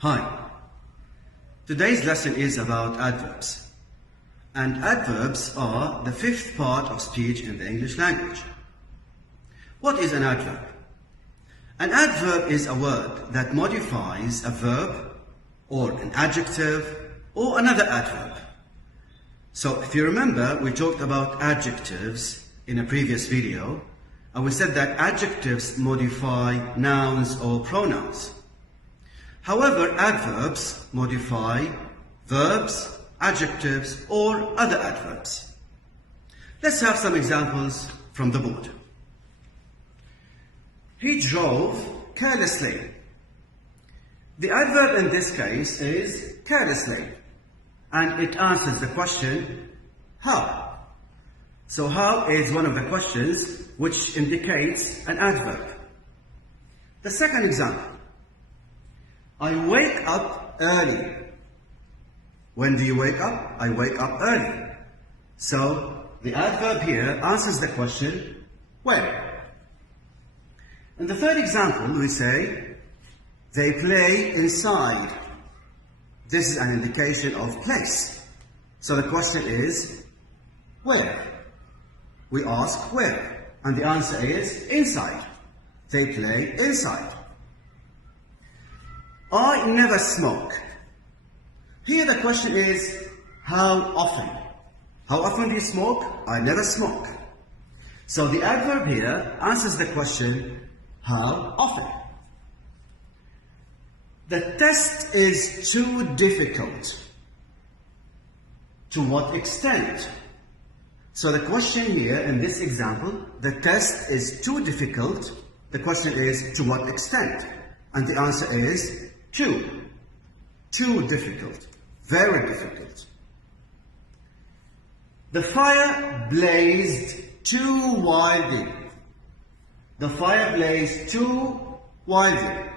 Hi, today's lesson is about adverbs. And adverbs are the fifth part of speech in the English language. What is an adverb? An adverb is a word that modifies a verb or an adjective or another adverb. So if you remember, we talked about adjectives in a previous video, and we said that adjectives modify nouns or pronouns. However, adverbs modify verbs, adjectives, or other adverbs. Let's have some examples from the board. He drove carelessly. The adverb in this case is carelessly, and it answers the question, how? So how is one of the questions which indicates an adverb. The second example, I wake up early. When do you wake up? I wake up early. So the adverb here answers the question, when? In the third example, we say, they play inside. This is an indication of place. So the question is, where? We ask where, and the answer is inside. They play inside. I never smoke. Here the question is, how often? How often do you smoke? I never smoke. So the adverb here answers the question, how often? The test is too difficult. To what extent? So the question here in this example, the test is too difficult. The question is, to what extent? And the answer is, too. Too difficult. Very difficult. The fire blazed too wildly. The fire blazed too wildly.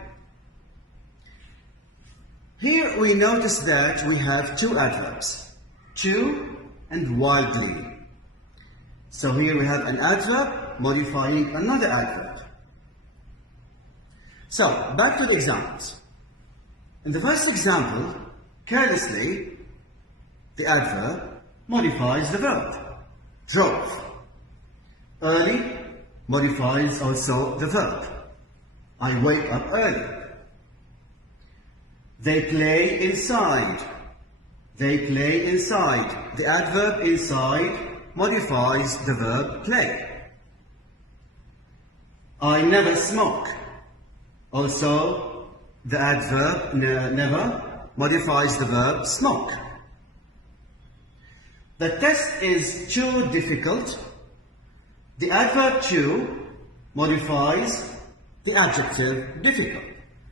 Here we notice that we have two adverbs, too and wildly. So here we have an adverb modifying another adverb. So back to the examples. In the first example, carelessly, the adverb modifies the verb, drove. Early modifies also the verb, I wake up early. They play inside. They play inside. The adverb inside modifies the verb play. I never smoke. Also, the adverb never modifies the verb smoke. The test is too difficult. The adverb too modifies the adjective difficult.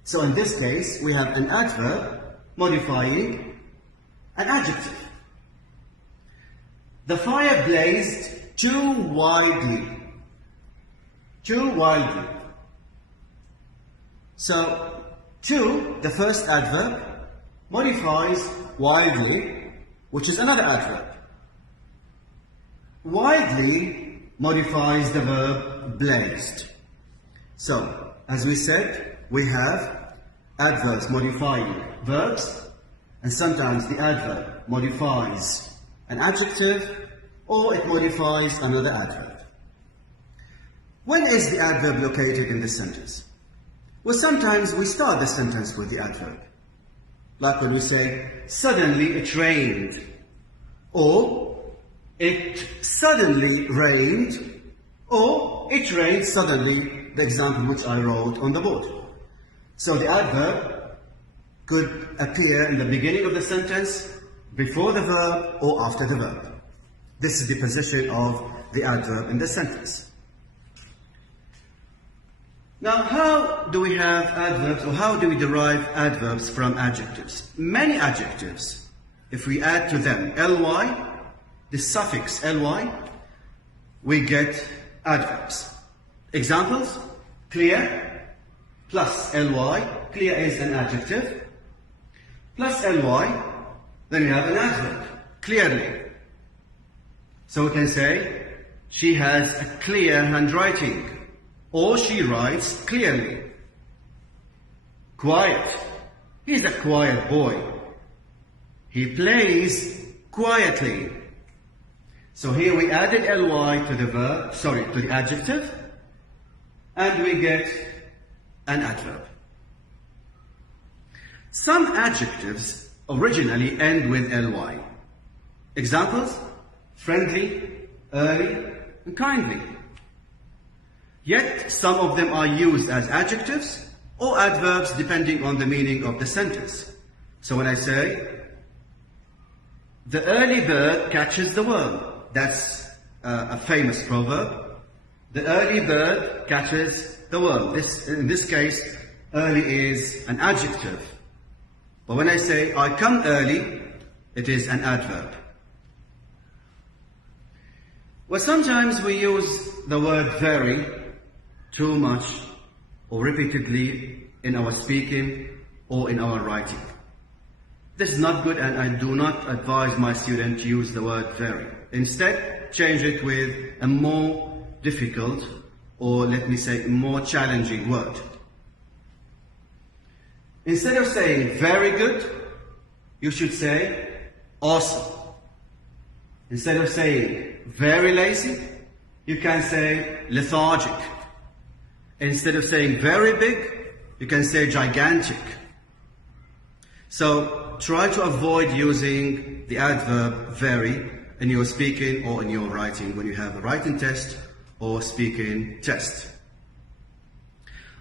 So in this case, we have an adverb modifying an adjective. The fire blazed too wildly. Too wildly. So, too, the first adverb, modifies wildly, which is another adverb. Widely modifies the verb blazed. So, as we said, we have adverbs modifying verbs, and sometimes the adverb modifies an adjective, or it modifies another adverb. When is the adverb located in the sentence? Well, sometimes we start the sentence with the adverb. Like when we say, suddenly it rained, or it suddenly rained, or it rained suddenly, the example which I wrote on the board. So the adverb could appear in the beginning of the sentence, before the verb, or after the verb. This is the position of the adverb in the sentence. Now, how do we have adverbs, or how do we derive adverbs from adjectives? Many adjectives, if we add to them ly, the suffix ly, we get adverbs. Examples, clear, plus ly, clear is an adjective, plus ly, then we have an adverb, clearly. So we can say, she has a clear handwriting. Or she writes clearly. Quiet. He's a quiet boy. He plays quietly. So here we added ly to the adjective, and we get an adverb. Some adjectives originally end with ly. Examples: friendly, early, and kindly. Yet some of them are used as adjectives or adverbs depending on the meaning of the sentence. So when I say, the early bird catches the worm, that's a famous proverb. The early bird catches the worm. In this case, early is an adjective. But when I say, I come early, it is an adverb. Well, sometimes we use the word very too much or repeatedly in our speaking or in our writing. This is not good, and I do not advise my student to use the word very. Instead, change it with a more difficult, or let me say more challenging word. Instead of saying very good, you should say awesome. Instead of saying very lazy, you can say lethargic. Instead of saying very big, you can say gigantic. So try to avoid using the adverb very in your speaking or in your writing when you have a writing test or speaking test.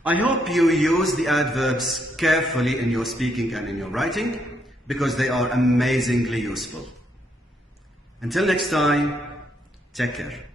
I hope you use the adverbs carefully in your speaking and in your writing, because they are amazingly useful. Until next time, take care.